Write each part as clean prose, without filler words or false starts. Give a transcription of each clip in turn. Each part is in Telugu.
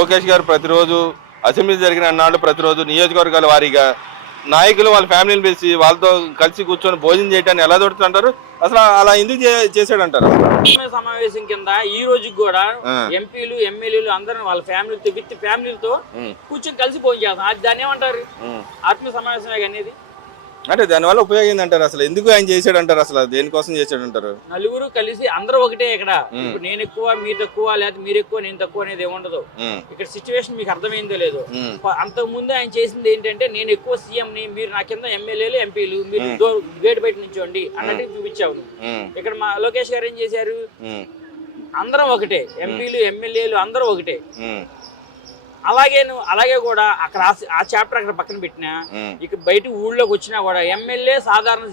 లోకేష్ గారు ప్రతిరోజు అసెంబ్లీ జరిగిన అన్నాళ్ళు ప్రతిరోజు నియోజకవర్గాల వారీగా నాయకులు వాళ్ళ ఫ్యామిలీని పిలిచి వాళ్ళతో కలిసి కూర్చొని భోజనం చేయడాన్ని ఎలా దొరుకుతుంటారు? అసలు అలా ఎందుకు చేశాడంటారు? సమావేశం కింద ఈ రోజుకి కూడా ఎంపీలు ఎమ్మెల్యేలు అందరూ వాళ్ళ ఫ్యామిలీతో విత్ ఫ్యామిలీతో కూర్చొని కలిసి భోజనం చేస్తాం. అది దాన్ని ఏమంటారు? ఆత్మీయ సమావేశమే అనేది. అంటే దానివల్ల ఉపయోగం ఏంటంటారు? అసలు ఎందుకు ఆయన చేశాడంటారు? అసలు దేనికోసం చేశాడంటారు? నలుగురు కలిసి అందరూ ఒకటే. ఇక్కడ ఇప్పుడు నేను ఎక్కువ మీరు తక్కువ, లేకపోతే మీరు ఎక్కువ నేను తక్కువ అనేది ఏముండదు. ఇక్కడ సిచ్యువేషన్ మీకు అర్థమైందో లేదో. అంతకు ముందు ఆయన చేసింది ఏంటంటే, నేను ఎక్కువ సీఎం ని, మీరు నా కింద ఎమ్మెల్యేలు ఎంపీలు, మీరు గేట్ బయట నుంచోండి అన్నట్టు చూపించావు. ఇక్కడ మా లోకేష్ గారు ఏం చేశారు? అందరం ఒకటే, ఎంపీలు ఎమ్మెల్యేలు అందరూ ఒకటే. అలాగే కూడా అక్కడ ఆ చాప్టర్ అక్కడ పక్కన పెట్టినా, ఇక బయట ఊళ్ళోకి వచ్చినా కూడా ఎమ్మెల్యే సాధారణ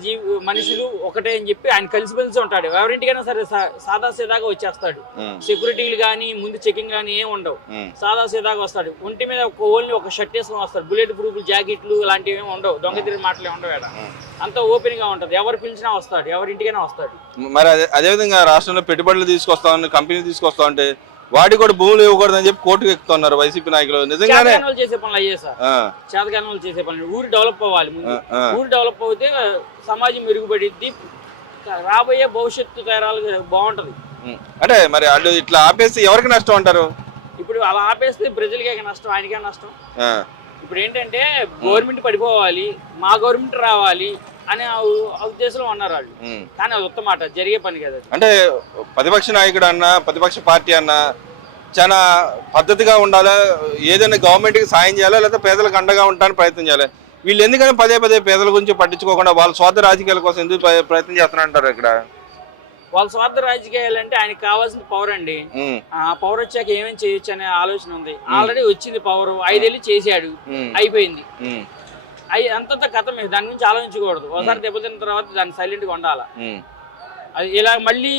మనుషులు ఒకటే అని చెప్పి ఆయన కలిసిమెలిసి ఉంటాడు. ఎవరింటికైనా సరే సాదా సీదాగా వచ్చేస్తాడు. సెక్యూరిటీలు కానీ ముందు చెకింగ్ కానీ ఏం ఉండవు, సాదా సీదాగా వస్తాడు. ఒంటి మీద ఓన్లీ ఒక షర్ట్ వేసుకొని వస్తాడు. బుల్లెట్ ప్రూఫ్ జాకెట్లు లాంటివి ఏమి ఉండవు, దొంగ తిరిగి మాటలు ఉండవు. అంతా ఓపెన్ గా ఉంటది, ఎవరు పిలిచినా వస్తాడు, ఎవరింటికైనా వస్తాడు. మరి అదేవిధంగా రాష్ట్రంలో పెట్టుబడులు తీసుకొస్తామని కంపెనీలు తీసుకొస్తా ఉంటే వాడి కూడా భూములు ఇవ్వకూడదని చెప్పి కోర్టుకు ఎక్కుతున్నారు వైసీపీ నాయకులు. నిజంగానే చేసే పనులు అయ్యే సార్, చేతకాని చేసే పనులు. ఊరు డెవలప్ అవ్వాలి. ఊరు డెవలప్ అవుతే సమాజం మెరుగుపడిద్ది, రాబోయే భవిష్యత్తు తరాలకు బాగుంటది. అంటే మరి వాళ్ళు ఇట్లా ఆపేసి ఎవరికి నష్టం అంటారు? ఇప్పుడు అలా ఆపేస్తే ప్రజలకే నష్టం, ఆయనకే నష్టం. ఇప్పుడు ఏంటంటే గవర్నమెంట్ పడిపోవాలి, మా గవర్నమెంట్ రావాలి అనే ఉద్దేశంలో ఉన్నారు వాళ్ళు. కానీ అది ఉత్తమ మాట, జరిగే పని కదా. అంటే ప్రతిపక్ష నాయకుడు అన్నా ప్రతిపక్ష పార్టీ అన్నా చాలా పద్ధతిగా ఉండాలా, ఏదైనా గవర్నమెంట్కి సాయం చేయాలా, లేకపోతే పేదలకు అండగా ఉండడానికి ప్రయత్నం చేయాలి. వీళ్ళు ఎందుకని పదే పేదల గురించి పట్టించుకోకుండా వాళ్ళ స్వార్థ రాజకీయాల కోసం ఎందుకు ప్రయత్నం చేస్తున్నారంటారు? ఇక్కడ వాళ్ళ స్వార్థ రాజకీయాలంటే ఆయనకి కావాల్సిన పవర్ అండి. ఆ పవర్ వచ్చాక ఏమేమి చేయొచ్చు అనే ఆలోచన ఉంది. ఆల్రెడీ వచ్చింది పవర్, 5 ఏళ్ళు చేశాడు, అయిపోయింది. అంతంత కథ మీకు దాని గురించి ఆలోచించకూడదు. ఒకసారి దెబ్బతిన్న తర్వాత దాన్ని సైలెంట్ గా ఉండాలి. అది ఇలా మళ్ళీ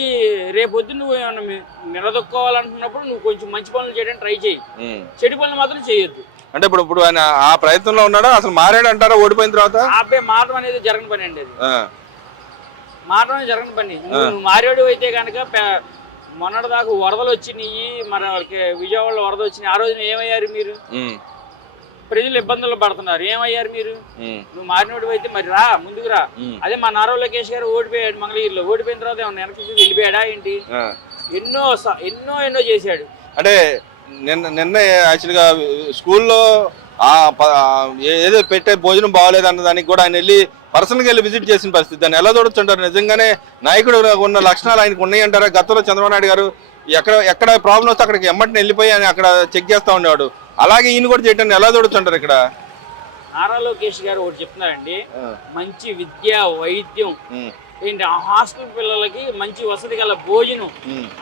రేపొద్దు నువ్వు ఏమన్నా నిలదొక్కోవాలనుకున్నప్పుడు నువ్వు కొంచెం మంచి పనులు చేయడానికి ట్రై చేయి, చెడు పనులు మాత్రం చేయొద్దు. అంటే ఇప్పుడు ఆయన ఆ ప్రయత్నంలో ఉన్నాడా? అసలు మారాడు అంటారా ఓడిపోయిన తర్వాత? ఆపే మారడం అనేది జరగని పని అండి. అది మారడం అనేది జరగని పని. నువ్వు మారాడు అయితే కనుక మొన్నటి దాకా వరదలు వచ్చినాయి, మన విజయవాడలో వరద వచ్చినాయి. ఆ రోజున ఏమయ్యారు మీరు? ప్రజలు ఇబ్బందులు పడుతున్నారు, ఏమయ్యారు మీరు? నువ్వు మారినోడు అయితే మరి రా, ముందుకు రా. అదే మా నారా లోకేష్ గారు ఓడిపోయాడు మంగళగిరిలో. ఓడిపోయిన తర్వాత ఏమన్నా వెనక్కి వెళ్ళిపోయాడా ఏంటి? ఎన్నో చేశాడు. అంటే నిన్న యాక్చువల్గా స్కూల్లో ఏదో పెట్టే భోజనం బాగోలేదు అన్న దానికి కూడా ఆయన వెళ్ళి పర్సనల్గా వెళ్ళి విజిట్ చేసిన పరిస్థితి. దాన్ని ఎలా చూడొచ్చుంటారు? నిజంగానే నాయకుడు ఉన్న లక్షణాలు ఆయనకు ఉన్నాయంటారా? గతంలో చంద్రబాబు నాయుడు గారు ఎక్కడ ప్రాబ్లం వస్తే అక్కడికి ఎమ్మటిని వెళ్ళిపోయి ఆయన అక్కడ చెక్ చేస్తూ ఉండేవాడు. అలాగే ఈయన కూడా చేయటాన్ని ఎలా చూడొచ్చుంటారు? ఇక్కడ నారా లోకేష్ గారు ఒకటి చెప్తున్నారండి, మంచి విద్య, వైద్యం ఏంటి, హాస్టల్ పిల్లలకి మంచి వసతి గల భోజనం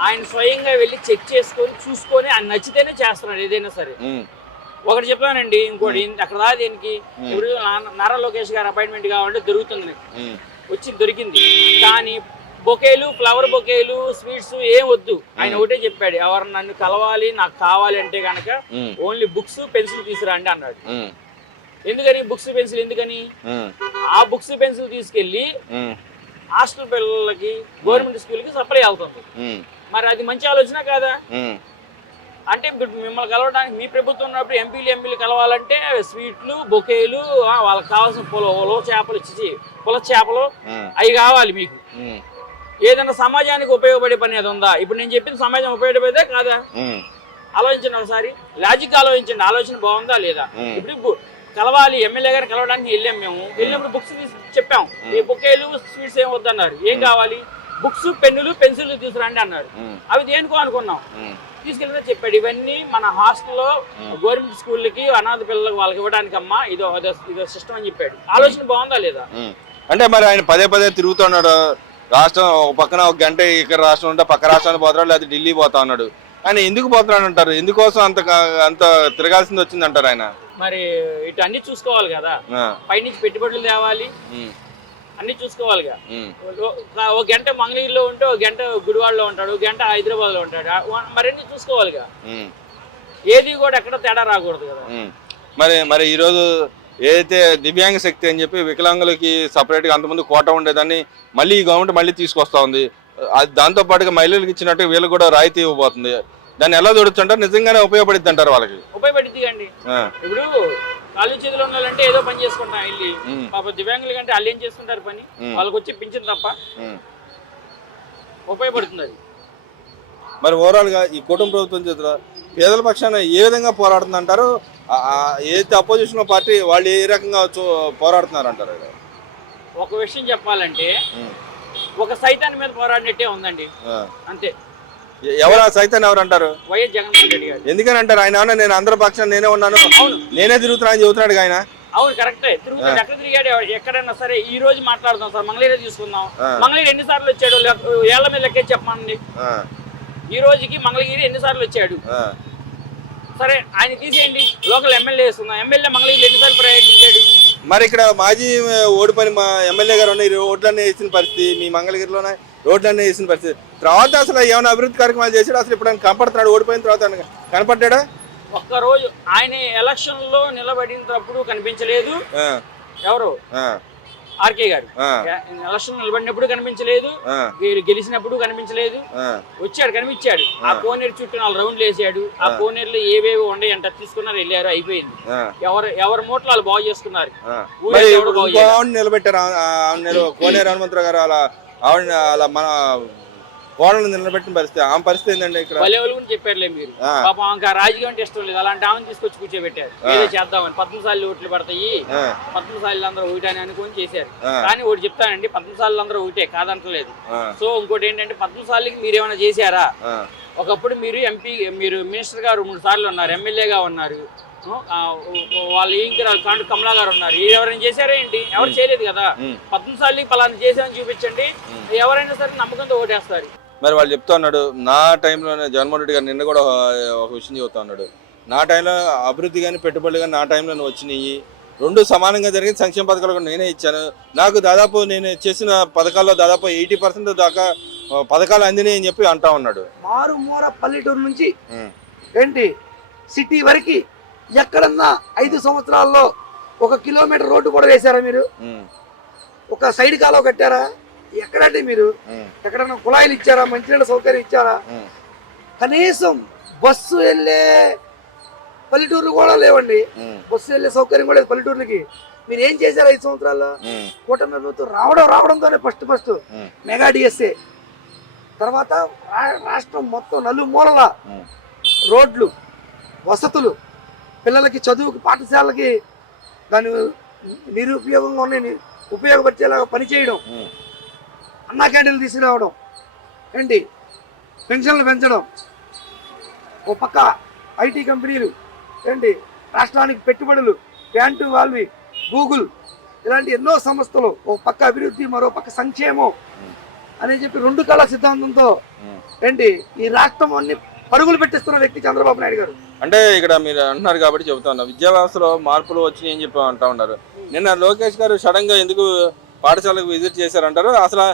ఆయన స్వయంగా వెళ్ళి చెక్ చేసుకొని చూసుకొని ఆయన నచ్చితేనే చేస్తున్నాడు ఏదైనా సరే. ఒకటి చెప్తానండి, ఇంకోటి అక్కడ రా దేనికి, ఇప్పుడు నారా లోకేష్ గారు అపాయింట్మెంట్ కావాలంటే దొరుకుతుంది, దొరికింది. కానీ బొకేలు, ఫ్లవర్ బొకేలు, స్వీట్స్ ఏం వద్దు. ఆయన ఒకటే చెప్పాడు, ఎవరు నన్ను కలవాలి, నాకు కావాలి అంటే కనుక ఓన్లీ బుక్స్ పెన్సిల్ తీసుకురండి అన్నాడు. ఎందుకని బుక్స్ పెన్సిల్? ఎందుకని ఆ బుక్స్ పెన్సిల్ తీసుకెళ్లి హాస్టల్ పిల్లలకి, గవర్నమెంట్ స్కూల్ కి సప్లై అవుతుంది. మరి అది మంచి ఆలోచన కాదా? అంటే మిమ్మల్ని కలవడానికి మీ ప్రభుత్వం ఉన్నప్పుడు ఎంపీలు కలవాలంటే స్వీట్లు, బొకేలు, వాళ్ళకి కావాల్సిన పుల చేపలు అవి కావాలి మీకు. ఏదైనా సమాజానికి ఉపయోగపడే పని అది ఉందా? ఇప్పుడు నేను చెప్పిన సమాజం ఉపయోగపడేదే కాదా? ఆలోచించండి ఒకసారి, లాజిక్ ఆలోచించండి. ఆలోచన బాగుందా లేదా? ఇప్పుడు కలవాలి, ఎమ్మెల్యే గారిని కలవడానికి వెళ్ళాం. మేము వెళ్ళినప్పుడు బుక్స్ చెప్పాం, ఈ బొకేలు, స్వీట్స్ ఏం వద్దన్నారు. ఏం కావాలి? బుక్స్, పెన్నులు, పెన్సిల్లు తీసుకురండి అన్నారు. అవి దేనికో అనుకున్నాం, తీసుకెళ్తే చెప్పాడు ఇవన్నీ మన హాస్టల్లో గవర్నమెంట్ స్కూళ్ళకి అనాథ పిల్లలకు వాళ్ళకి ఇవ్వడానికి అమ్మా, ఇదో సిస్టమ్ అని చెప్పాడు. ఆలోచన బాగుందా లేదా? అంటే మరి ఆయన పదే తిరుగుతున్నాడు. రాష్ట్రం ఒక పక్కన ఒక గంట ఇక్కడ రాష్ట్రం ఉంటే పక్క రాష్ట్రానికి పోతాడు, లేకపోతే ఢిల్లీ పోతా ఉన్నాడు. ఆయన ఎందుకు పోతున్నాడు అంటారు? ఎందుకోసం అంత తిరగాల్సింది వచ్చింది అంటారు ఆయన? మరి ఇటు అన్ని చూసుకోవాలి కదా, పైనుంచి పెట్టుబడులు తేవాలి, అన్ని చూసుకోవాలిగా. ఒక గంట మంగళగిరిలో ఉంటే, ఒక గంట గుడివాడలో ఉంటాడు, ఒక గంట హైదరాబాద్ లో ఉంటాడు. మరిన్ని చూసుకోవాలిగా. ఏది కూడా ఎక్కడ తేడా రాకూడదు కదా. మరి ఈరోజు ఏదైతే దివ్యాంగ శక్తి అని చెప్పి వికలాంగులకి సపరేట్గా అంతకుముందు కోట ఉండేదాన్ని మళ్ళీ ఈ గవర్నమెంట్ మళ్ళీ తీసుకొస్తా ఉంది. దాంతో పాటుగా మహిళలకు ఇచ్చినట్టు వీళ్ళకి కూడా రాయితీ ఇవ్వబోతుంది. దాన్ని ఎలా చూడొచ్చు అంటారు? నిజంగానే ఉపయోగపడిద్ది అంటారు వాళ్ళకి? ఉపయోగపడిద్ది అండి. ఇప్పుడు కాలేజ్ చేతిలో ఉన్న వాళ్ళంటే ఏదో పని చేసుకుంటాం వెళ్ళి, పాప దివ్యాంగుల కంటే వాళ్ళు ఏం చేసుకుంటారు పని, వాళ్ళకి వచ్చి పింఛన్ తప్ప ఉపయోగపడుతుంది అది. మరి ఓవరాల్ గా ఈ కుటుంబ ప్రభుత్వం చేతిలో పేదల పక్షాన ఏ విధంగా పోరాడుతుంది అంటారు? ఏదైతే అపోజిషన్ పార్టీ వాళ్ళు ఏ రకంగా పోరాడుతున్నారు అంటారు? ఒక విషయం చెప్పాలంటే ఒక సైతాన్ని మీద పోరాడినట్టే ఉందండి, అంతే. ఎవరు సైతాన్ని ఎవరు అంటారు? వైఎస్ జగన్మోహన్ రెడ్డి గారు. ఎందుకని అంటారు? ఆయన నేను అందరి పక్షాన్ని నేనే ఉన్నాను, నేనే తిరుగుతున్నా అని చెబుతున్నాడు ఆయన. అవును, కరెక్టే. తిరుగుతాడు, ఎక్కడ తిరిగాడు, ఎక్కడైనా సరే. ఈ రోజు మాట్లాడుతాం సార్, మంగళగిరి తీసుకుందాం. మంగళగిరి ఎన్నిసార్లు వచ్చాడు ఏళ్ల మీద లెక్కే చెప్పండి. ఈ రోజుకి మంగళగిరి ఎన్నిసార్లు వచ్చాడు? సరే ఆయన తీసేయండి, లోకల్ ఎమ్మెల్యే వేసుకుందాం. ఎమ్మెల్యే మంగళగిరి ఎన్నిసార్లు ప్రయత్నించాడు? మరి ఇక్కడ మాజీ ఓడిపోయిన మా ఎమ్మెల్యే గారు ఉన్నాయి, రోడ్లన్నీ వేసిన పరిస్థితి, మీ మంగళగిరిలోనే రోడ్లన్నీ వేసిన పరిస్థితి. తర్వాత అసలు ఏమైనా అభివృద్ధి కార్యక్రమాలు చేశాడు? అసలు ఇప్పుడు ఆయన కనపడుతున్నాడు? ఓడిపోయిన తర్వాత కనపడ్డా? ఒక్కరోజు ఆయన ఎలక్షన్ లో నిలబడినప్పుడు కనిపించలేదు. ఎవరు? ఆర్కే గారు ఎలక్షన్ నిలబడినప్పుడు కనిపించలేదు, గెలిచినప్పుడు కనిపించలేదు. వచ్చాడు, కనిపించాడు. ఆ కోనేరు చుట్టూ 4 రౌండ్లు వేసాడు. ఆ కోనేరులో ఏవేవి ఉండయంట తీసుకున్నారు, వెళ్ళారు, అయిపోయింది. ఎవరి మూటలు వాళ్ళు బాగు చేసుకున్నారు. నిలబెట్టారు కోనేరు హనుమంతరావు గారు, అలా మన కోడలు నిలబెట్టిన పరిస్థితి. ఆమె పరిస్థితి ఏంటంటే ఇక్కడ చెప్పారులే మీరు. పాపం ఆమె రాజకీయం అంటే ఇష్టం లేదు, అలాంటి ఆమెను తీసుకొచ్చి కూర్చోబెట్టారు. ఏదో చేద్దామని 13 ఓట్లు పడతాయి, 13 అందరూ ఒకటి అనుకొని చేశారు. కానీ ఒకటి చెప్తానండి, 13 అందరూ ఒకటే కాదంటలేదు. సో ఇంకోటి ఏంటంటే 13 మీరు ఏమైనా చేశారా? ఒకప్పుడు మీరు మినిస్టర్ గా 3 సార్లు ఉన్నారు, ఎమ్మెల్యేగా ఉన్నారు, వాళ్ళు ఇంక కమలా గారు ఉన్నారు. ఎవరైనా చేశారా ఏంటి? ఎవరు చేయలేదు కదా. 13 పలానా చేశారని చూపించండి, ఎవరైనా సరే నమ్మకంతో ఓటేస్తారు. మరి వాళ్ళు చెప్తా ఉన్నాడు, నా టైంలోనే జగన్మోహన్ రెడ్డి గారు నిన్న కూడా ఒక విషయం చెబుతా ఉన్నాడు, నా టైంలో అభివృద్ధి కానీ పెట్టుబడులు కానీ నా టైంలో వచ్చినాయి, 2 సమానంగా జరిగింది. సంక్షేమ పథకాలు కూడా నేనే ఇచ్చాను. నాకు దాదాపు నేను చేసిన పథకాల్లో దాదాపు 80% దాకా పథకాలు అందినాయి అని చెప్పి అంటా ఉన్నాడు. మారుమూర పల్లెటూరు నుంచి ఏంటి సిటీ వరకు ఎక్కడన్నా 5 సంవత్సరాల్లో 1 కిలోమీటర్ రోడ్డు కూడా వేశారా మీరు? ఒక సైడ్ కాలువ కట్టారా? ఎక్కడండి మీరు? ఎక్కడన్నా కుళాయిలు ఇచ్చారా? మంచినీళ్ళ సౌకర్యం ఇచ్చారా? కనీసం బస్సు వెళ్ళే పల్లెటూర్లు కూడా లేవండి. బస్సు వెళ్ళే సౌకర్యం కూడా లేదు పల్లెటూర్లకి. మీరు ఏం చేశారు 5 సంవత్సరాల్లో? కూటమి ప్రభుత్వం రావడంతోనే ఫస్ట్ మెగా డిఎస్ఏ, తర్వాత రాష్ట్రం మొత్తం నలుమూలల రోడ్లు, వసతులు, పిల్లలకి చదువుకి, పాఠశాలకి దాని నిరుపయోగంగా ఉన్నాయి ఉపయోగపరిచేలాగా పనిచేయడం, అన్నా క్యాంటీన్లు తీసుకురావడం, ఏంటి పెన్షన్లు పెంచడం, ఓ పక్క ఐటీ కంపెనీలు, ఏంటి రాష్ట్రానికి పెట్టుబడులు, ప్యాంటు వాల్వి, గూగుల్, ఇలాంటి ఎన్నో సంస్థలు, ఓ పక్క అభివృద్ధి, మరో పక్క సంక్షేమం అని చెప్పి 2 కళ సిద్ధాంతంతో ఏంటి ఈ రాష్ట్రం అన్ని పరుగులు పెట్టిస్తున్న వ్యక్తి చంద్రబాబు నాయుడు గారు. అంటే ఇక్కడ మీరు అంటున్నారు కాబట్టి చెబుతా ఉన్నా, విద్యా వ్యవస్థలో మార్పులు వచ్చినాయి అని చెప్పి అంటా ఉన్నారు. నిన్న లోకేష్ గారు సడన్ గా ఎందుకు పాఠశాలకు విజిట్ చేశారంటారు? అసలు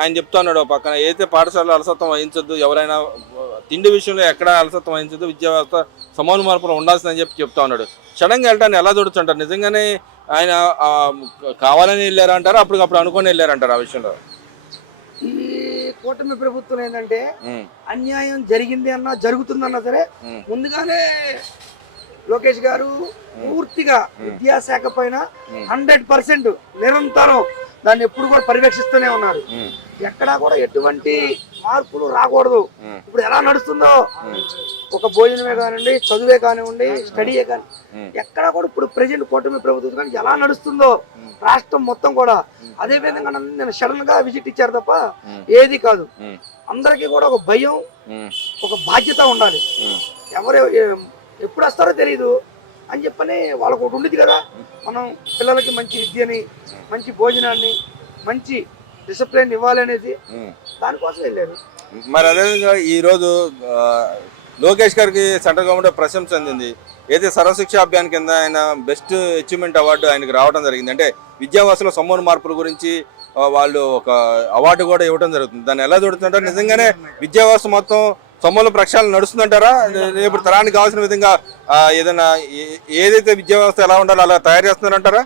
ఆయన చెప్తా ఉన్నాడు, పక్కన ఏదైతే పాఠశాలలో అలసత్వం వహించొద్దు, ఎవరైనా తిండి విషయంలో ఎక్కడ అలసత్వం వహించొద్దు, విద్యా వ్యవస్థ సమాన మార్పులు ఉండాల్సిందని చెప్పి చెప్తా ఉన్నాడు. సడన్ గా వెళ్ళటాన్ని ఎలా చూడొచ్చు? నిజంగానే ఆయన కావాలని వెళ్ళారంటారు, అప్పటికప్పుడు అనుకొని వెళ్ళారంటారు? ఆ విషయంలో ఈ కూటమి ప్రభుత్వం ఏంటంటే అన్యాయం జరిగింది అన్నా జరుగుతుందన్నా సరే ముందుగానే లోకేష్ గారు పూర్తిగా విద్యాశాఖ పైన 100% నిరంతరం దాన్ని ఎప్పుడు కూడా పర్యవేక్షిస్తూనే ఉన్నారు. ఎక్కడా కూడా ఎటువంటి మార్పులు రాకూడదు. ఇప్పుడు ఎలా నడుస్తుందో ఒక భోజనమే కానివ్వండి, చదువే కానివ్వండి, స్టడీయే కానీ ఎక్కడా కూడా ఇప్పుడు ప్రెజెంట్ కూటమి ప్రభుత్వం కానీ ఎలా నడుస్తుందో రాష్ట్రం మొత్తం కూడా అదే విధంగా నేను సడన్ గా విజిట్ ఇచ్చారు తప్ప ఏది కాదు. అందరికీ కూడా ఒక భయం, ఒక బాధ్యత ఉండాలి. ఎవరు ఎప్పుడు వస్తారో తెలియదు అని చెప్పని వాళ్ళకు ఒకటి ఉండేది కదా, మనం పిల్లలకి మంచి విద్యని, మంచి భోజనాన్ని, మంచి డిసిప్లిన్ ఇవ్వాలి అనేది దానికోసం వెళ్ళారు. మరి అదేవిధంగా ఈరోజు లోకేష్ గారికి సెంట్రల్ గవర్నమెంట్ ప్రశంస అందింది. ఏదైతే సర్వశిక్ష అభియాన్ కింద ఆయన బెస్ట్ అచీవ్మెంట్ అవార్డు ఆయనకు రావడం జరిగింది. అంటే విద్యావ్యవస్థలో సమూల మార్పుల గురించి వాళ్ళు ఒక అవార్డు కూడా ఇవ్వడం జరుగుతుంది. దాన్ని ఎలా చూడుతుంటారు? నిజంగానే విద్యా వ్యవస్థ మొత్తం సమూల ప్రక్షాళన నడుస్తుందంటారా? ఇప్పుడు తరానికి కావాల్సిన విధంగా ఏదైనా ఏదైతే విద్యా వ్యవస్థ ఎలా ఉండాలో అలా తయారు చేస్తున్నారంటారా?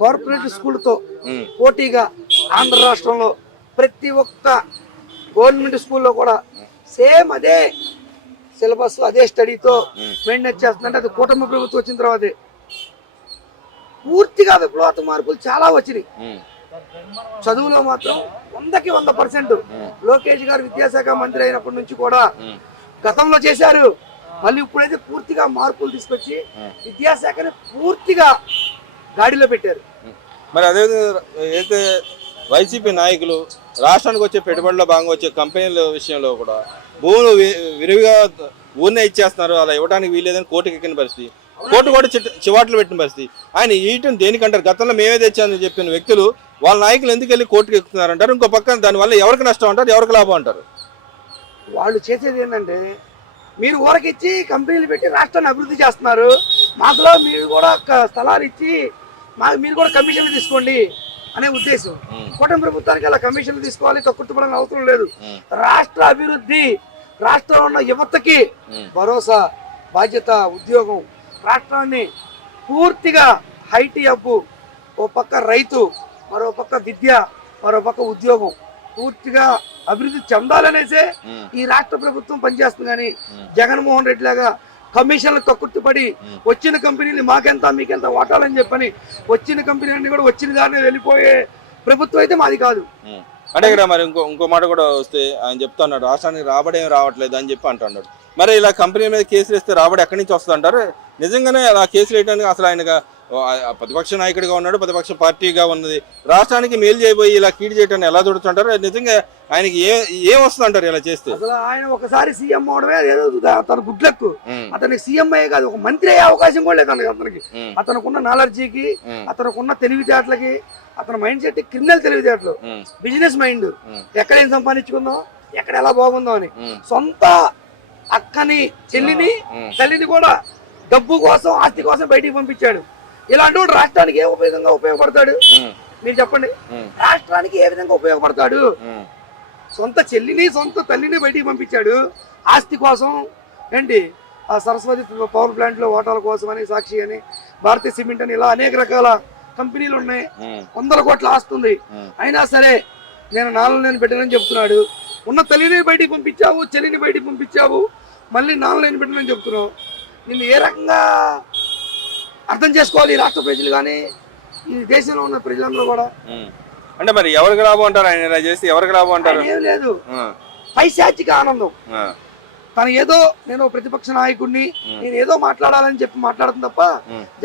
కార్పొరేట్ స్కూల్తో పోటీగా ఆంధ్ర రాష్ట్రంలో ప్రతి ఒక్క గవర్నమెంట్ స్కూల్లో కూడా సేమ్ అదే సిలబస్ అదే స్టడీతో మెయింటైన్ చేస్తుందంటే అది కూటమి ప్రభుత్వం వచ్చిన తర్వాతే. పూర్తిగా విప్లవాత్మక మార్పులు చాలా వచ్చినాయి. చదువులో మాత్రం 100కి 100%. లోకేష్ గారు విద్యాశాఖ మంత్రి అయినప్పటి నుంచి కూడా గతంలో చేశారు. మళ్ళీ ఇప్పుడైతే పూర్తిగా మార్పులు తీసుకొచ్చి విద్యాశాఖని పూర్తిగా గాడిలో పెట్టారు. మరి అదే అయితే వైసీపీ నాయకులు రాష్ట్రానికి వచ్చే పెట్టుబడిలో భాగంగా వచ్చే కంపెనీల విషయంలో కూడా భూములు విరివిగా ఊరినే ఇచ్చేస్తున్నారు, అలా ఇవ్వడానికి వీలేదని కోర్టుకి ఎక్కిన పరిస్థితి, కోర్టు కూడా చివాట్లు పెట్టిన పరిస్థితి. ఆయన ఈయటం దేనికంటారు? గతంలో మేమే తెచ్చామని చెప్పిన వ్యక్తులు వాళ్ళ నాయకులు ఎందుకు వెళ్ళి కోర్టుకి ఎక్కుతున్నారంటారు? ఇంకో పక్కన దానివల్ల ఎవరికి నష్టం అంటారు, ఎవరికి లాభం అంటారు? వాళ్ళు చేసేది ఏంటంటే, మీరు ఊరకిచ్చి కంపెనీలు పెట్టి రాష్ట్రాన్ని అభివృద్ధి చేస్తున్నారు, మాకులో మీరు కూడా స్థలాలు ఇచ్చి మీరు కూడా కమిషన్లు తీసుకోండి అనే ఉద్దేశం. కూటమి ప్రభుత్వానికి అలా కమిషన్లు తీసుకోవాలి, తక్కువ అవసరం లేదు. రాష్ట్ర అభివృద్ధి, రాష్ట్రంలో ఉన్న యువతకి భరోసా, బాధ్యత, ఉద్యోగం, రాష్ట్రాన్ని పూర్తిగా ఐటీ హబ్బు, ఓ పక్క రైతు, మరో పక్క విద్య, మరో పక్క ఉద్యోగం పూర్తిగా అభివృద్ధి చెందాలనేసే ఈ రాష్ట్ర ప్రభుత్వం పనిచేస్తుంది. కానీ జగన్మోహన్ రెడ్డి లాగా కమిషన్లు తక్కుర్తిపడి వచ్చిన కంపెనీలు మాకెంత మీకెంత వాటాలని చెప్పని వచ్చిన కంపెనీలన్నీ కూడా వచ్చిన దారిని వెళ్ళిపోయే ప్రభుత్వం అయితే మాది కాదు. అంటే ఇక్కడ మరి ఇంకో మాట కూడా వస్తే ఆయన చెప్తున్నాడు రాష్ట్రానికి రాబడి ఏం రావట్లేదు అని చెప్పి అంటున్నాడు. మరి ఇలా కంపెనీ మీద కేసులు వేస్తే రాబడి ఎక్కడి నుంచి వస్తుంది అంటారు? నిజంగానే అలా కేసులు వేయడానికి అసలు ఆయనగా ప్రతిపక్ష నాయకుడిగా ఉన్నాడు, ప్రతిపక్ష పార్టీగా ఉన్నది, రాష్ట్రానికి మేలు చేయబోయి ఇలా కీడు చేయటాన్ని ఎలా చూడుతుంటారు? నిజంగా ఆయనకి ఏం వస్తుంది అంటారు ఇలా చేస్తే? అసలు ఆయన ఒకసారి సీఎం అవడమే ఏదో తన గుడ్లెక్కు. అతనికి సీఎం అయ్యే కాదు, ఒక మంత్రి అయ్యే అవకాశం కూడా లేదు అతనికి. అతనుకున్న నాలెడ్జికి, అతనుకున్న తెలివితేటలకి, అతని మైండ్ సెట్ క్రిమినల్ తెలివితేటలు, బిజినెస్ మైండ్, ఎక్కడేం సంపాదించుకుందాం, ఎక్కడ ఎలా బాగుందాం అని సొంత అక్కని, చెల్లిని, తల్లిని కూడా డబ్బు కోసం, ఆస్తి కోసం బయటికి పంపించాడు. ఇలాంటి వాడు రాష్ట్రానికి ఏ విధంగా ఉపయోగపడతాడు? మీరు చెప్పండి, రాష్ట్రానికి ఏ విధంగా ఉపయోగపడతాడు? సొంత చెల్లిని, సొంత తల్లిని బయటికి పంపించాడు ఆస్తి కోసం. ఏంటి ఆ సరస్వతి పవర్ ప్లాంట్ లో ఓటాల కోసం అని, సాక్షి అని, భారతీయ సిమెంట్ అని, ఇలా అనేక రకాల కంపెనీలు ఉన్నాయి. 100 కోట్ల ఆస్తుంది. అయినా సరే నేను నాలుగు పెట్టానని చెప్తున్నాడు. ఉన్న తల్లిని బయటికి పంపించావు, చెల్లిని బయటికి పంపించావు, మళ్ళీ నాలుగు పెట్టానని చెప్తున్నావు. నిన్ను ఏ రకంగా అర్థం చేసుకోవాలి ఈ రాష్ట్ర ప్రజలు కానీ ఈ దేశంలో ఉన్న ప్రజలందరూ కూడా? అంటే మరి ఎవరికి లాభం అంటారు? ఆయన ఇలా చేసి ఎవరికి లాభం అంటారు? ఏం లేదు, పైశాచిక ఆనందం. తను ఏదో నేను ప్రతిపక్ష నాయకుడిని, నేను ఏదో మాట్లాడాలని చెప్పి మాట్లాడుతుంది తప్ప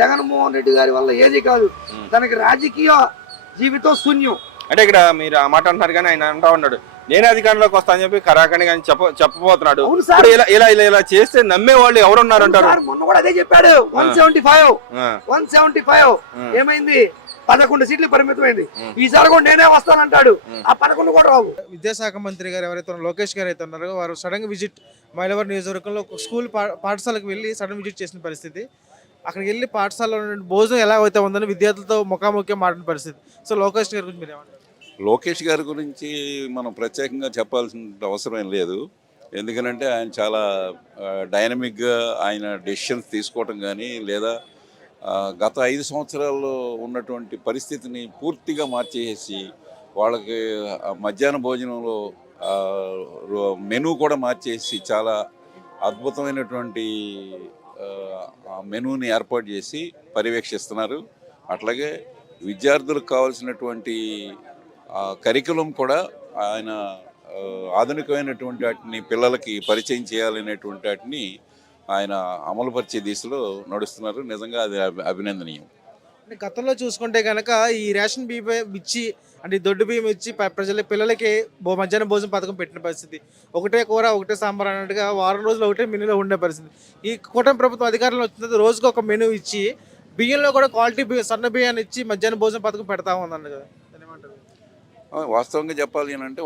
జగన్మోహన్ రెడ్డి గారి వల్ల ఏది కాదు. తనకి రాజకీయ జీవితం శూన్యం. అంటే ఇక్కడ మీరు ఆ మాట అంటున్నారు కానీ ఆయన అంటా ఉన్నాడు నేనే అధికారంలోకి వస్తా అని చెప్పి కరాకని కానీ చెప్పబోతున్నాడు. ఇలా చేస్తే నమ్మే వాళ్ళు ఎవరున్నారు అంటారు? మొన్న కూడా అదే చెప్పాడు. 175 ఏమైంది? 11 సీట్లు పరిమితమైంది. ఈసారి కూడా నేనే వస్తానంటాడు. ఆ 11 కూడా రావు. విద్యాశాఖ మంత్రి గారు ఎవరైతే లోకేష్ గారు అయితే ఉన్నారో వారు సడన్ విజిట్ మైలవరం నియోజకవర్గంలో ఒక స్కూల్ పాఠశాలకు వెళ్ళి సడన్ విజిట్ చేసిన పరిస్థితి. అక్కడికి వెళ్ళి పాఠశాలలో భోజనం ఎలా అయితే ఉందని విద్యార్థులతో ముఖాముఖి మాట్లాడిన పరిస్థితి. సో లోకేష్ గారి గురించి మీరు ఏమంటారు? లోకేష్ గారి గురించి మనం ప్రత్యేకంగా చెప్పాల్సిన అవసరం లేదు. ఎందుకంటే ఆయన చాలా డైనమిక్గా ఆయన డెసిషన్స్ తీసుకోవటం కానీ, లేదా గత 5 సంవత్సరాల్లో ఉన్నటువంటి పరిస్థితిని పూర్తిగా మార్చేసి వాళ్ళకి మధ్యాహ్న భోజనంలో మెనూ కూడా మార్చేసి చాలా అద్భుతమైనటువంటి మెనూని ఏర్పాటు చేసి పర్యవేక్షిస్తున్నారు. అట్లాగే విద్యార్థులకు కావాల్సినటువంటి కరికులం కూడా ఆయన ఆధునికమైనటువంటి వాటిని పిల్లలకి పరిచయం చేయాలనేటువంటి వాటిని ఆయన అమలుపరిచే దిశలో నడుస్తున్నారు. నిజంగా అది అభినందనీయం. గతంలో చూసుకుంటే కనుక ఈ రేషన్ బియ్యం ఇచ్చి, అంటే దొడ్డు బియ్యం ఇచ్చి పిల్లలకి మధ్యాహ్న భోజనం పథకం పెట్టిన పరిస్థితి. ఒకటే కూర ఒకటే సాంబార్ అన్నట్టుగా వారం రోజులు ఒకటే మెనూలో ఉండే పరిస్థితి. ఈ కూటమి ప్రభుత్వం అధికారంలో వచ్చిన రోజుకి ఒక మెనూ ఇచ్చి బియ్యంలో కూడా క్వాలిటీ బియ్యం, సన్న బియ్యాన్ని ఇచ్చి మధ్యాహ్న భోజనం పథకం పెడతా ఉందన్న కదా. వాస్తవంగా చెప్పాలి అంటే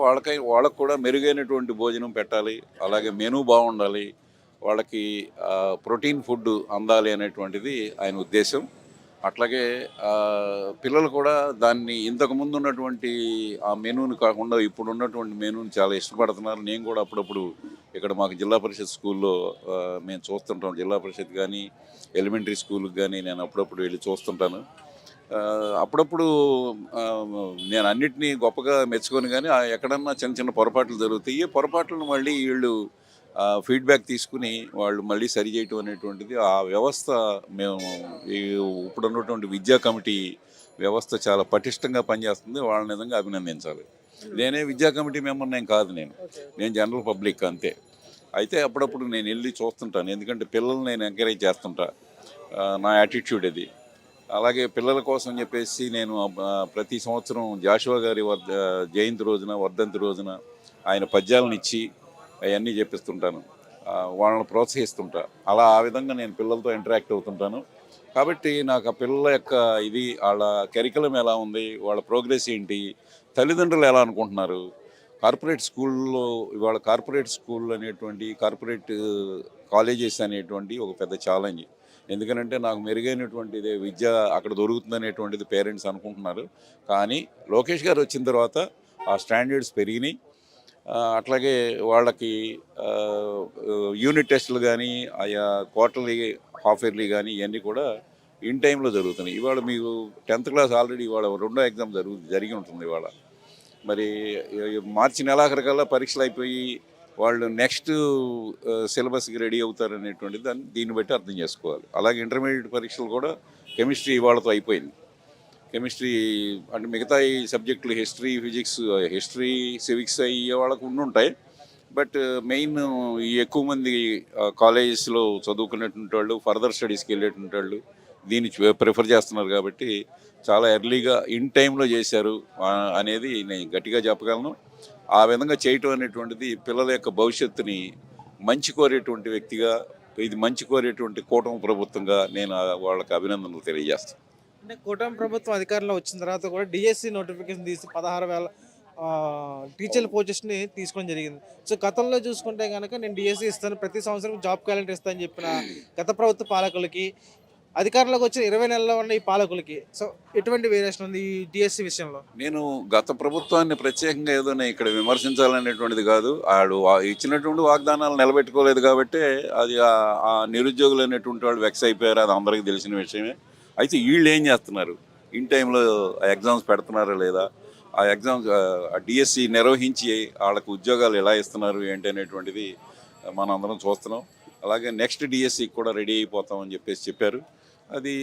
వాళ్ళకు కూడా మెరుగైనటువంటి భోజనం పెట్టాలి, అలాగే మెనూ బాగుండాలి, వాళ్ళకి ప్రోటీన్ ఫుడ్ అందాలి అనేటువంటిది ఆయన ఉద్దేశం. అట్లాగే పిల్లలు కూడా దాన్ని ఇంతకుముందు ఉన్నటువంటి ఆ మెనూని కాకుండా ఇప్పుడు ఉన్నటువంటి మెనూని చాలా ఇష్టపడుతున్నారు. నేను కూడా అప్పుడప్పుడు ఇక్కడ మాకు జిల్లా పరిషత్ స్కూల్లో మేము చూస్తుంటాం. జిల్లా పరిషత్ కానీ ఎలిమెంటరీ స్కూల్కి కానీ నేను అప్పుడప్పుడు వెళ్ళి చూస్తుంటాను. అప్పుడప్పుడు నేను అన్నిటినీ గొప్పగా మెచ్చుకొని కానీ ఎక్కడన్నా చిన్న చిన్న పొరపాట్లు జరుగుతాయి. ఈ పొరపాట్లను మళ్ళీ వీళ్ళు ఫీడ్బ్యాక్ తీసుకుని వాళ్ళు మళ్ళీ సరి చేయటం అనేటువంటిది ఆ వ్యవస్థ మేము ఈ ఇప్పుడు ఉన్నటువంటి విద్యా కమిటీ వ్యవస్థ చాలా పటిష్టంగా పనిచేస్తుంది. వాళ్ళని నిజంగా అభినందించాలి. నేనే విద్యా కమిటీ మెంబర్ నేను కాదు, నేను జనరల్ పబ్లిక్ అంతే. అయితే అప్పుడప్పుడు నేను వెళ్ళి చూస్తుంటాను, ఎందుకంటే పిల్లల్ని నేను ఎంకరేజ్ చేస్తుంటా. నా యాటిట్యూడ్ అది. అలాగే పిల్లల కోసం చెప్పేసి నేను ప్రతి సంవత్సరం జాషువా గారి జయంతి రోజున, వర్ధంతి రోజున ఆయన పద్యాలను ఇచ్చి అవన్నీ చెప్పిస్తుంటాను, వాళ్ళని ప్రోత్సహిస్తుంటా. అలా ఆ విధంగా నేను పిల్లలతో ఇంటరాక్ట్ అవుతుంటాను. కాబట్టి నాకు ఆ పిల్లల యొక్క ఇది, వాళ్ళ కరికులం ఎలా ఉంది, వాళ్ళ ప్రోగ్రెస్ ఏంటి, తల్లిదండ్రులు ఎలా అనుకుంటున్నారు. కార్పొరేట్ స్కూల్లో ఇవాళ కార్పొరేట్ స్కూల్ అనేటువంటి కార్పొరేట్ కాలేజెస్ అనేటువంటి ఒక పెద్ద ఛాలెంజ్. ఎందుకనంటే నాకు మెరుగైనటువంటిది విద్య అక్కడ దొరుకుతుంది అనేటువంటిది పేరెంట్స్ అనుకుంటున్నారు. కానీ లోకేష్ గారు వచ్చిన తర్వాత ఆ స్టాండర్డ్స్ పెరిగినాయి. అట్లాగే వాళ్ళకి యూనిట్ టెస్టులు కానీ, ఆయా క్వార్టర్లీ, హాఫ్ ఇయర్లీ కానీ ఇవన్నీ కూడా ఇన్ టైంలో జరుగుతున్నాయి. ఇవాళ మీకు 10th క్లాస్ ఆల్రెడీ ఇవాళ 2వ ఎగ్జామ్ జరిగి ఉంటుంది ఇవాళ. మరి మార్చి నెలాఖరికల్లా పరీక్షలు అయిపోయి వాళ్ళు నెక్స్ట్ సిలబస్కి రెడీ అవుతారు అనేటువంటిది దీన్ని బట్టి అర్థం చేసుకోవాలి. అలాగే ఇంటర్మీడియట్ పరీక్షలు కూడా కెమిస్ట్రీ ఇవాళతో అయిపోయింది. కెమిస్ట్రీ అంటే మిగతా ఈ సబ్జెక్టులు హిస్టరీ సివిక్స్ అయ్యే వాళ్ళకు ఉండుంటాయి. బట్ మెయిన్ ఈ ఎక్కువ మంది కాలేజెస్లో చదువుకునేటువంటి వాళ్ళు, ఫర్దర్ స్టడీస్కి వెళ్ళేటువంటి వాళ్ళు దీన్ని ప్రిఫర్ చేస్తున్నారు. కాబట్టి చాలా ఎర్లీగా ఇన్ టైంలో చేశారు అనేది నేను గట్టిగా చెప్పగలను. ఆ విధంగా చేయటం అనేటువంటిది పిల్లల యొక్క భవిష్యత్తుని మంచి కోరేటువంటి వ్యక్తిగా, ఇది మంచి కోరేటువంటి కూటమి ప్రభుత్వంగా నేను వాళ్ళకి అభినందనలు తెలియజేస్తాను. అంటే కూటమి ప్రభుత్వం అధికారంలో వచ్చిన తర్వాత కూడా డిఎస్సి నోటిఫికేషన్ తీసి 16,000 టీచర్ల పోస్టుని తీసుకోవడం జరిగింది. సో గతంలో చూసుకుంటే కనుక నేను డిఎస్సి ఇస్తాను, ప్రతి సంవత్సరం జాబ్ క్యాలెండర్ ఇస్తానని చెప్పిన గత ప్రభుత్వ పాలకులకి, అధికారంలోకి వచ్చిన 20 నెలల్లో ఉన్న ఈ పాలకులకి సో ఎటువంటి వేరియేషన్ ఉంది ఈ డిఎస్సి విషయంలో? నేను గత ప్రభుత్వాన్ని ప్రత్యేకంగా ఏదో ఇక్కడ విమర్శించాలనేటువంటిది కాదు. ఇచ్చినటువంటి వాగ్దానాలు నిలబెట్టుకోలేదు కాబట్టి అది ఆ నిరుద్యోగులు అనేటువంటి వాళ్ళు వెక్స్ అయిపోయారు. అది అందరికీ తెలిసిన విషయమే. అయితే వీళ్ళు ఏం చేస్తున్నారు, ఇన్ టైంలో ఎగ్జామ్స్ పెడుతున్నారా లేదా, ఆ ఎగ్జామ్స్ డిఎస్సి నిర్వహించి వాళ్ళకు ఉద్యోగాలు ఎలా ఇస్తున్నారు ఏంటి అనేటువంటిది మనం అందరం చూస్తున్నాం. అలాగే నెక్స్ట్ డిఎస్సికి కూడా రెడీ అయిపోతామని చెప్పారు. అది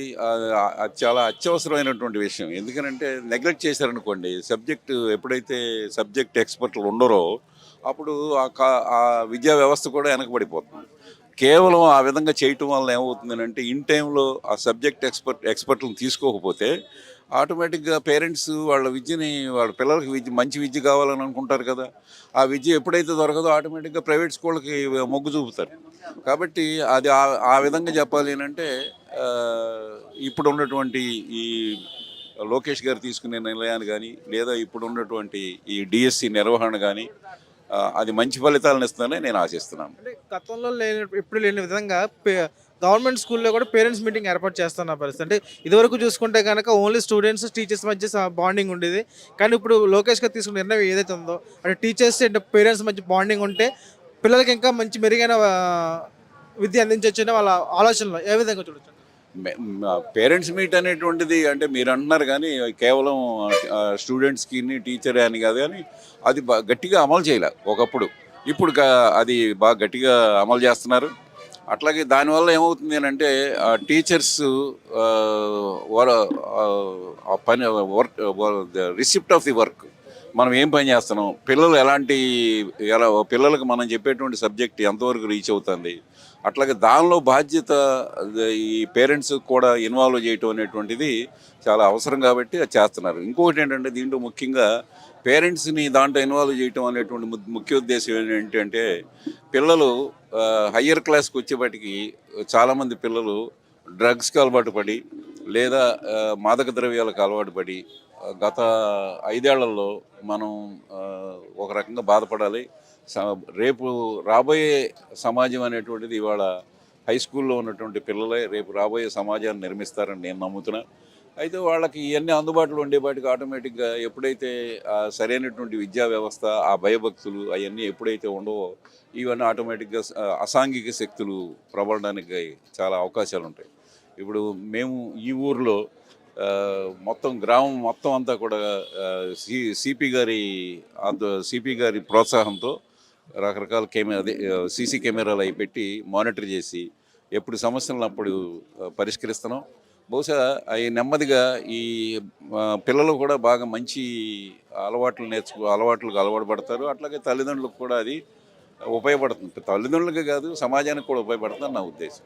చాలా అత్యవసరమైనటువంటి విషయం. ఎందుకనంటే నెగ్లెక్ట్ చేశారనుకోండి, ఎప్పుడైతే సబ్జెక్ట్ ఎక్స్పర్ట్లు ఉండరో అప్పుడు ఆ విద్యా వ్యవస్థ కూడా వెనకబడిపోతుంది. కేవలం ఆ విధంగా చేయటం వల్ల ఏమవుతుందంటే ఇన్ టైంలో ఆ సబ్జెక్ట్ ఎక్స్పర్ట్లను తీసుకోకపోతే ఆటోమేటిక్గా పేరెంట్స్ వాళ్ళ పిల్లలకి మంచి విద్య కావాలని అనుకుంటారు కదా. ఆ విద్య ఎప్పుడైతే దొరకదో ఆటోమేటిక్గా ప్రైవేట్ స్కూళ్ళకి మొగ్గు చూపుతారు. కాబట్టి అది ఆ విధంగా చెప్పాలి అంటే ఇప్పుడు ఉన్నటువంటి ఈ లోకేష్ గారు తీసుకునే నిర్ణయాన్ని కానీ, లేదా ఇప్పుడు ఉన్నటువంటి ఈ డిఎస్సి నిర్వహణ కానీ అది మంచి ఫలితాలను ఇస్తుందని నేను ఆశిస్తున్నాను. అంటే గతంలో ఎప్పుడు లేని విధంగా గవర్నమెంట్ స్కూల్లో కూడా పేరెంట్స్ మీటింగ్ ఏర్పాటు చేస్తున్న పరిస్థితి. అంటే ఇదివరకు చూసుకుంటే కనుక ఓన్లీ స్టూడెంట్స్ టీచర్స్ మధ్య బాండింగ్ ఉండేది. కానీ ఇప్పుడు లోకేష్ గారు తీసుకున్న నిర్ణయం ఏదైతే ఉందో అంటే టీచర్స్ అండ్ పేరెంట్స్ మధ్య బాండింగ్ ఉంటే పిల్లలకి ఇంకా మంచి మెరుగైన విద్య అందించవచ్చు వాళ్ళ ఆలోచనలో ఏ విధంగా చూడొచ్చు? పేరెంట్స్ మీట్ అనేటువంటిది అంటే మీరు అంటున్నారు కానీ కేవలం స్టూడెంట్స్కి టీచర్ అని కాదు, కానీ అది గట్టిగా అమలు చేయలే ఒకప్పుడు. ఇప్పుడు అది బాగా గట్టిగా అమలు చేస్తున్నారు. అట్లాగే దానివల్ల ఏమవుతుంది అని అంటే teachers receipt of the work, మనం ఏం పని చేస్తున్నాం, పిల్లలకు మనం చెప్పేటువంటి సబ్జెక్ట్ ఎంతవరకు రీచ్ అవుతుంది, అట్లాగే దానిలో బాధ్యత ఈ పేరెంట్స్ కూడా ఇన్వాల్వ్ చేయటం అనేటువంటిది చాలా అవసరం కాబట్టి అది చేస్తున్నారు. ఇంకొకటి ఏంటంటే దీంట్లో ముఖ్యంగా పేరెంట్స్ని దాంట్లో ఇన్వాల్వ్ చేయటం అనేటువంటి ముఖ్య ఉద్దేశం ఏంటంటే పిల్లలు హయ్యర్ క్లాస్కి వచ్చేపటికి చాలామంది పిల్లలు డ్రగ్స్కి అలవాటు పడి లేదా మాదక ద్రవ్యాలకు అలవాటు పడి గత 5 ఏళ్లలో మనం ఒక రకంగా బాధపడాలి. రేపు రాబోయే సమాజం అనేటువంటిది ఇవాళ హై స్కూల్లో ఉన్నటువంటి పిల్లలే రేపు రాబోయే సమాజాన్ని నిర్మిస్తారని నేను నమ్ముతున్నా. అయితే వాళ్ళకి ఇవన్నీ అందుబాటులో ఉండేపాటికి ఆటోమేటిక్గా ఎప్పుడైతే సరైనటువంటి విద్యా వ్యవస్థ, ఆ భయభక్తులు అవన్నీ ఎప్పుడైతే ఉండవో ఇవన్నీ ఆటోమేటిక్గా అసాంఘిక శక్తులు ప్రబలడానికి చాలా అవకాశాలు ఉంటాయి. ఇప్పుడు మేము ఈ ఊర్లో మొత్తం గ్రామం మొత్తం అంతా కూడా సిపి గారి ప్రోత్సాహంతో రకరకాల అదే సీసీ కెమెరాలు అవి పెట్టి మానిటర్ చేసి ఎప్పుడు సమస్యలను అప్పుడు పరిష్కరిస్తున్నాం. బహుశా అవి నెమ్మదిగా ఈ పిల్లలు కూడా బాగా మంచి అలవాట్లకు అలవాటు పడతారు. అట్లాగే తల్లిదండ్రులకు కూడా అది ఉపయోగపడుతుంది. తల్లిదండ్రులకే కాదు, సమాజానికి కూడా ఉపయోగపడుతుందని నా ఉద్దేశం.